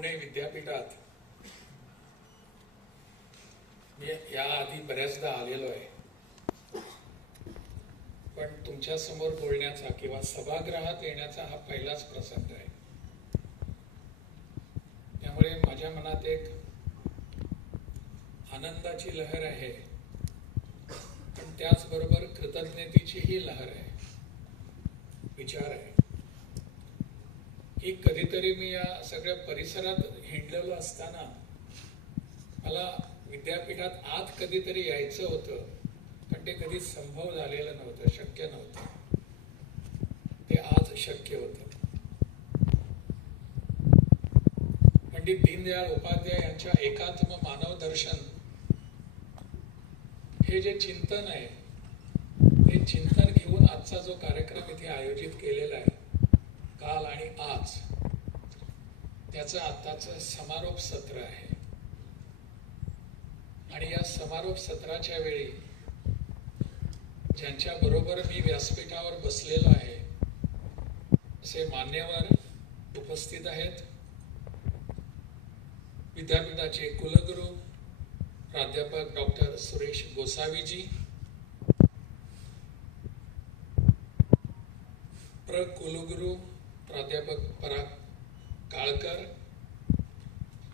पुणे विद्यापीठात मी याआधी बऱ्याचदा आलेलो आहे. पण तुमच्यासमोर बोलण्याचा किंवा सभागृहात येण्याचा हा पहिलाच प्रसंग आहे. त्यामुळे माझ्या मनात एक आनंदाची लहर आहे. पण त्याचबरोबर कृतज्ञतेचीही लहर आहे. विचार आहे. की कधीतरी मी या सगळ्या परिसरात हिंडलेलो असताना मला विद्यापीठात आत कधीतरी यायचं होतं पण ते कधी संभव झालेलं नव्हतं शक्य नव्हतं. ते आज शक्य होतं. पंडित दीनदयाळ उपाध्याय यांच्या एकात्म मानव दर्शन हे जे चिंतन आहे ते चिंतन घेऊन आजचा जो कार्यक्रम इथे आयोजित केलेला आहे काल आणि आज त्याचं आताचं समारोप सत्र आहे. आणि या समारोप सत्राच्या वेळी ज्यांच्या बरोबर मी व्यासपीठावर बसलेलो आहे असे मान्यवर उपस्थित आहेत. विद्यापीठाचे कुलगुरू प्राध्यापक डॉक्टर सुरेश गोसावीजी प्र कुलगुरू प्राध्यापक पराग काळकर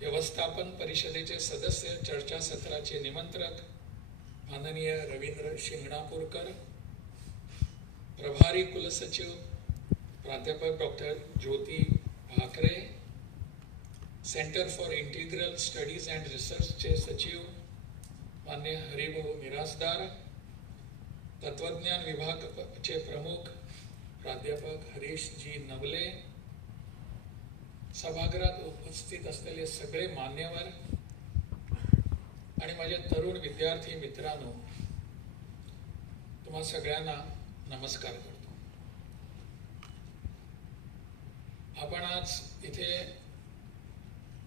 व्यवस्थापन परिषदेचे सदस्य चर्चासत्राचे निमंत्रक माननीय रवींद्र शिंगणापूरकर प्रभारी कुलसचिव प्राध्यापक doctor Jyoti Bhakare centre for integral studies and रिसर्चचे सचिव मान्य हरिभाऊ मिरासदार तत्वज्ञान विभागचे प्रमुख प्राध्यापक हरीश जी नवले सभागृहात उपस्थित असलेले सगळे मान्यवर आणि माझे तरुण विद्यार्थी मित्रांनो तुम्हा सगळ्यांना नमस्कार करतो. आपण आज इथे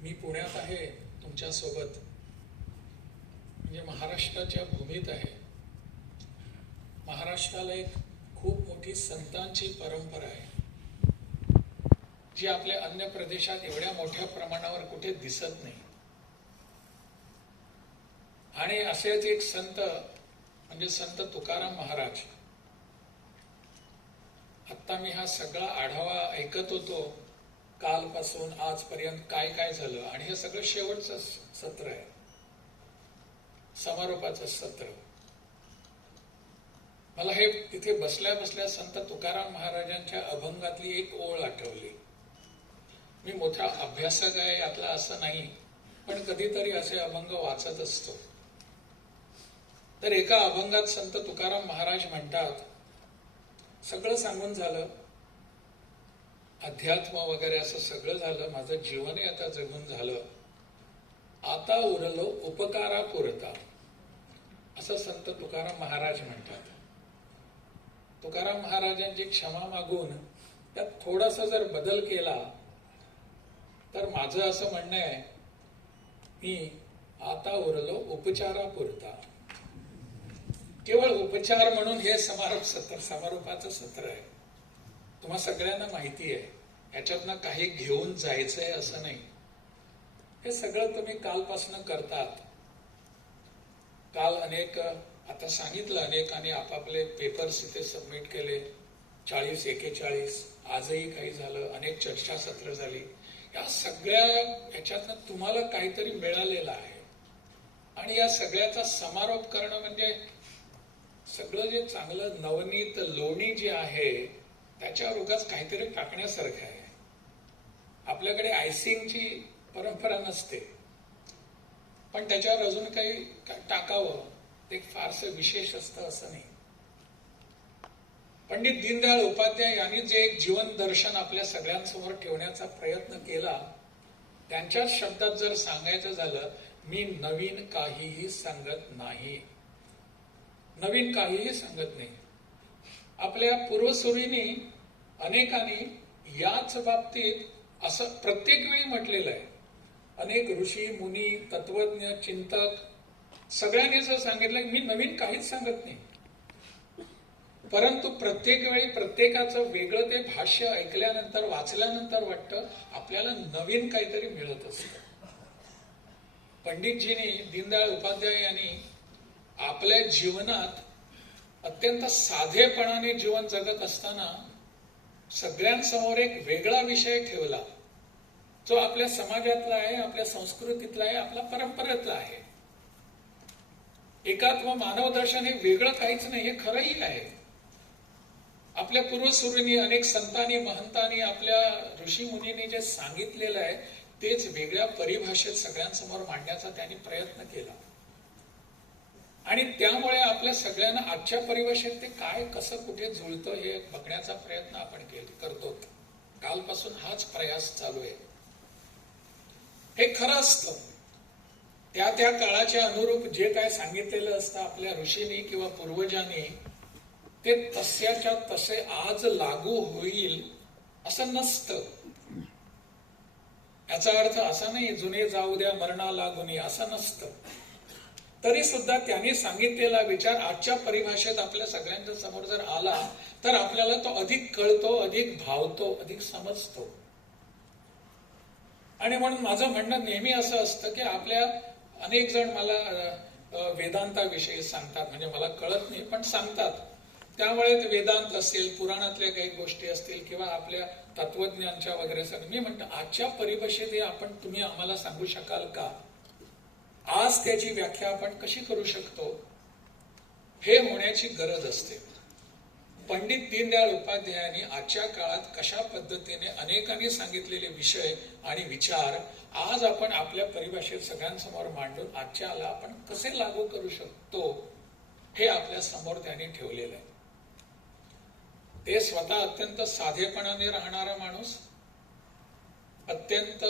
मी पुण्यात आहे तुमच्यासोबत म्हणजे महाराष्ट्राच्या भूमीत आहे. महाराष्ट्राला एक खूप मोठी संतांची परंपरा आहे. जी आपल्या अन्य प्रदेशात एवढ्या मोठ्या प्रमाणावर कुठे दिसत नाही. आणि असेच एक संत म्हणजे संत तुकाराम महाराज. आता मी हा सगळा आढावा ऐकत होतो. कालपासून आजपर्यंत काय काय झालं. आणि हे सगळं शेवटचं सत्र आहे. समारोपाचं सत्र. मला हे तिथे बसल्या बसल्या संत तुकाराम महाराजांच्या अभंगातली एक ओळ आठवली. मी मोठा अभ्यासक आहे यातला असं नाही पण कधीतरी असे अभंग वाचत असतो. तर एका अभंगात संत तुकाराम महाराज म्हणतात सगळं सांगून झालं. अध्यात्म वगैरे असं सगळं झालं माझं जीवनही आता जगून झालं. आता उरलो उपकारा पुरता असं संत तुकाराम महाराज म्हणतात. तुकाराम महाराजांची क्षमा मागून त्यात थोडासा जर बदल केला तर माझं असं म्हणणं आहे मी आता उरलो उपचारा पुरता केवळ उपचार म्हणून हे समारोप सत्र समारोपाचं सत्र आहे. तुम्हा सगळ्यांना माहिती आहे याच्यातनं काही घेऊन जायचंय असं नाही. हे सगळं तुम्ही कालपासून करतात. काल अनेक आता सांगितलं अनेकांनी आपापले पेपर्स इथे सबमिट केले. चाळीस एकेचाळीस आजही काही झालं अनेक चर्चासत्र झाली. या सगळ्या ह्याच्यातनं तुम्हाला काहीतरी मिळालेलं आहे. आणि या सगळ्याचा समारोप करणं म्हणजे सगळं जे चांगलं नवनीत लोणी जी आहे त्याच्यावर उगाच काहीतरी टाकण्यासारखं आहे. आपल्याकडे आयसिंगची परंपरा नसते. पण त्याच्यावर अजून काही टाकावं. ते फारसं विशेष असतं असं नाही. पंडित दीनदयाळ उपाध्याय यांनी जे एक जीवन दर्शन आपल्या सगळ्यांसमोर ठेवण्याचा प्रयत्न केला त्यांच्याच शब्दात जर सांगायचं झालं मी नवीन काहीही सांगत नाही. नवीन काहीही सांगत नाही. आपल्या पूर्वसुरींनी अनेकांनी याच बाबतीत असं प्रत्येक वेळी म्हटलेलं आहे. अनेक ऋषी मुनी तत्वज्ञ चिंतक सगळ्यांनी असं सांगितलं मी नवीन काहीच सांगत नाही. परंतु प्रत्येक वेळी प्रत्येकाचं वेगळं ते भाष्य ऐकल्यानंतर वाचल्यानंतर वाटतं आपल्याला नवीन काहीतरी मिळत असतं. पंडितजींनी दीनदयाळ उपाध्याय यांनी आपल्या जीवनात अत्यंत साधेपणाने जीवन जगत असताना सगळ्यांसमोर एक वेगळा विषय ठेवला. जो आपल्या समाजातला आहे आपल्या संस्कृतीतला आहे आपल्या परंपरेतला आहे. एकात्म मानवदर्शन हे वेगळं काहीच नाही हे खरंही आहे. आपल्या पूर्वसुरींनी अनेक संतांनी महंतांनी आपल्या ऋषी मुनींनी जे सांगितलेलं आहे तेच वेगळ्या परिभाषेत सगळ्यांसमोर मांडण्याचा त्यांनी प्रयत्न केला. आणि त्यामुळे आपल्या सगळ्यांना आजच्या परिभाषेत ते काय कसं कुठे जुळतं हे बघण्याचा प्रयत्न आपण करतो. कालपासून हाच प्रयास चालू आहे. हे खरं असतं. त्या त्या काळाच्या अनुरूप जे काय सांगितलेलं असतं आपल्या ऋषींनी किंवा पूर्वजांनी ते तस्याच्या तसे आज लागू होईल असं नसतं. याचा अर्थ असा नाही जुने जाऊ द्या मरणा लागून असं नसतं. तरी सुद्धा त्यांनी सांगितलेला विचार आजच्या परिभाषेत आपल्या सगळ्यांच्या समोर जर आला तर आपल्याला तो अधिक कळतो अधिक भावतो अधिक समजतो. आणि म्हणून माझं म्हणणं नेहमी असं असतं की आपल्या अनेक जण मला वेदांताविषयी सांगतात. म्हणजे मला कळत नाही पण सांगतात. त्यामुळे ते वेदांत असेल पुराणातल्या काही गोष्टी असतील किंवा आपल्या तत्वज्ञांच्या वगैरे सगळं मी म्हणतो आजच्या परिभाषेत हे आपण तुम्ही आम्हाला सांगू शकाल का? आज त्याची व्याख्या आपण कशी करू शकतो? हे होण्याची गरज असते. पंडित दीनदयाळ उपाध्यायांनी आजच्या काळात कशा पद्धतीने अनेकांनी सांगितलेले विषय आणि विचार आज आपण आपल्या परिभाषेत सगळ्यांसमोर मांडून आजच्याला आपण कसे लागू करू शकतो हे आपल्यासमोर त्यांनी ठेवलेलं आहे. ते स्वतः अत्यंत साधेपणाने राहणारा माणूस अत्यंत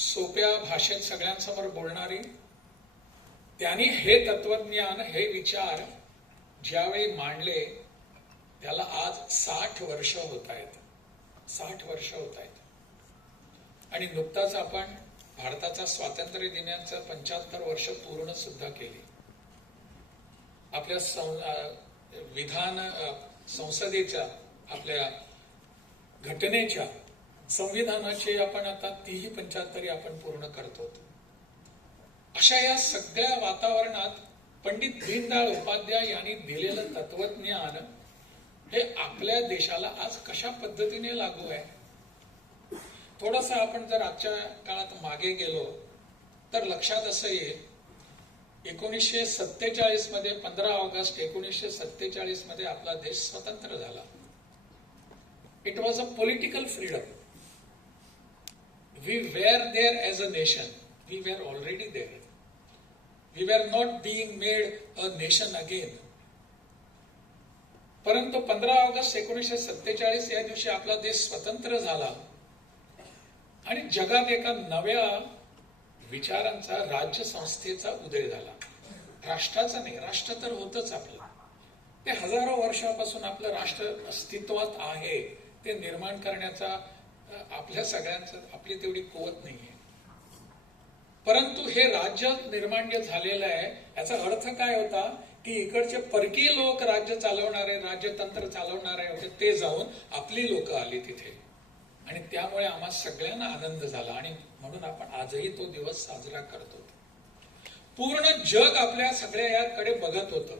सोप्या भाषेत सगळ्यांसमोर बोलणारी त्यांनी हे तत्वज्ञान हे विचार ज्यावेळी मांडले त्याला आज साठ वर्ष होत आहेत. साठ वर्ष होत आहेत. आणि नुकताच आपण भारताचा स्वातंत्र्य दिनाचं पंच्याहत्तर वर्ष पूर्ण सुद्धा केली. आपल्या विधान संसदेच्या आपल्या घटनेच्या संविधानाची आपण आता तीही पंच्याहत्तरी आपण पूर्ण करतो. अशा या सगळ्या वातावरणात पंडित दीनदयाळ उपाध्याय यांनी दिलेलं तत्वज्ञान हे आपल्या देशाला आज कशा पद्धतीने लागू आहे? थोडस आपण जर आजच्या काळात मागे गेलो तर लक्षात असं येईल एकोणीसशे सत्तेचाळीसमध्ये पंधरा ऑगस्ट एकोणीसशे सत्तेचाळीसमध्ये आपला देश स्वतंत्र झाला. It was a political freedom we were there as a nation we were already there we were not being made a nation again परंतु पंधरा ऑगस्ट एकोणीसशे सत्तेचाळीस या दिवशी आपला देश स्वतंत्र झाला. आणि जगात एका नव्या विचारांचा राज्य संस्थेचा उदय झाला. राष्ट्राचा नाही राष्ट्र तर होतच आपलं. ते हजारो वर्षापासून आपलं राष्ट्र अस्तित्वात आहे. ते निर्माण करण्याचा आपल्या सगळ्यांचं आपली तेवढी कुवत नाहीये. परंतु हे राज्य निर्माण जे झालेलं आहे याचा अर्थ काय होता? की इकडचे परकीय लोक राज्य चालवणारे राज्यतंत्र चालवणारे होते ते जाऊन आपली लोक आली तिथे. आणि त्यामुळे आम्हा सगळ्यांना आनंद झाला. आणि म्हणून आपण आजही तो दिवस साजरा करतो. पूर्ण जग आपल्या सगळ्या याकडे बघत होतं.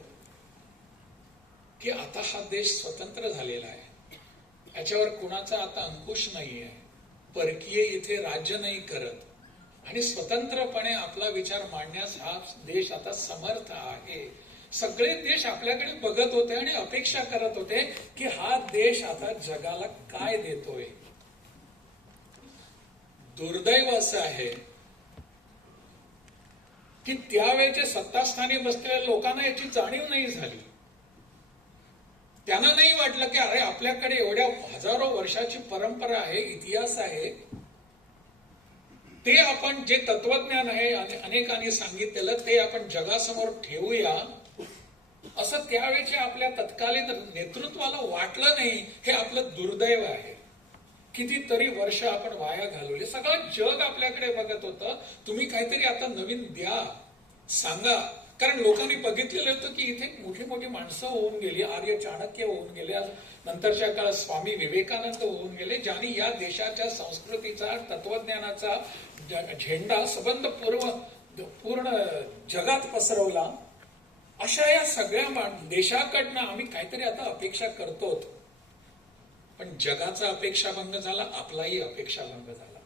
की आता हा देश स्वतंत्र झालेला आहे. याच्यावर कुणाचा आता अंकुश नाही आहे परकीय इथे राज्य नाही करत. आणि स्वतंत्रपणे आपला विचार मांडण्यास हा देश आता समर्थ आहे. सगळे देश आपल्याकडे बघत होते आणि अपेक्षा करत होते की हा देश आता जगाला काय देतोय. दुर्दैव असं आहे की त्यावेळेचे सत्तास्थानी बसलेल्या लोकांना याची जाणीव नाही झाली. त्यांना नाही वाटलं की अरे आपल्याकडे एवढ्या हजारो वर्षाची परंपरा आहे इतिहास आहे. ते आपण जे तत्वज्ञान आहे अनेकांनी सांगितलेलं ते आपण जगासमोर ठेवूया. असं त्यावेळेच्या आपल्या तत्कालीन नेतृत्वाला वाटलं नाही हे आपलं दुर्दैव आहे. कितीतरी वर्ष आपण वाया घालवले. सगळं जग आपल्याकडे बघत होतं. तुम्ही काहीतरी आता नवीन द्या सांगा. कारण लोकांनी बघितलेलं होतं की इथे मोठी मोठी माणसं होऊन गेली. आर्य चाणक्य होऊन गेले. नंतरच्या काळात स्वामी विवेकानंद होऊन गेले ज्यांनी या देशाच्या संस्कृतीचा तत्वज्ञानाचा झेंडा सबंध पूर्व पूर्ण जगात पसरवला. अशा या सगळ्या देशाकडनं आम्ही काहीतरी आता अपेक्षा करतो पण जगाचा अपेक्षाभंग झाला आपलाही अपेक्षाभंग झाला.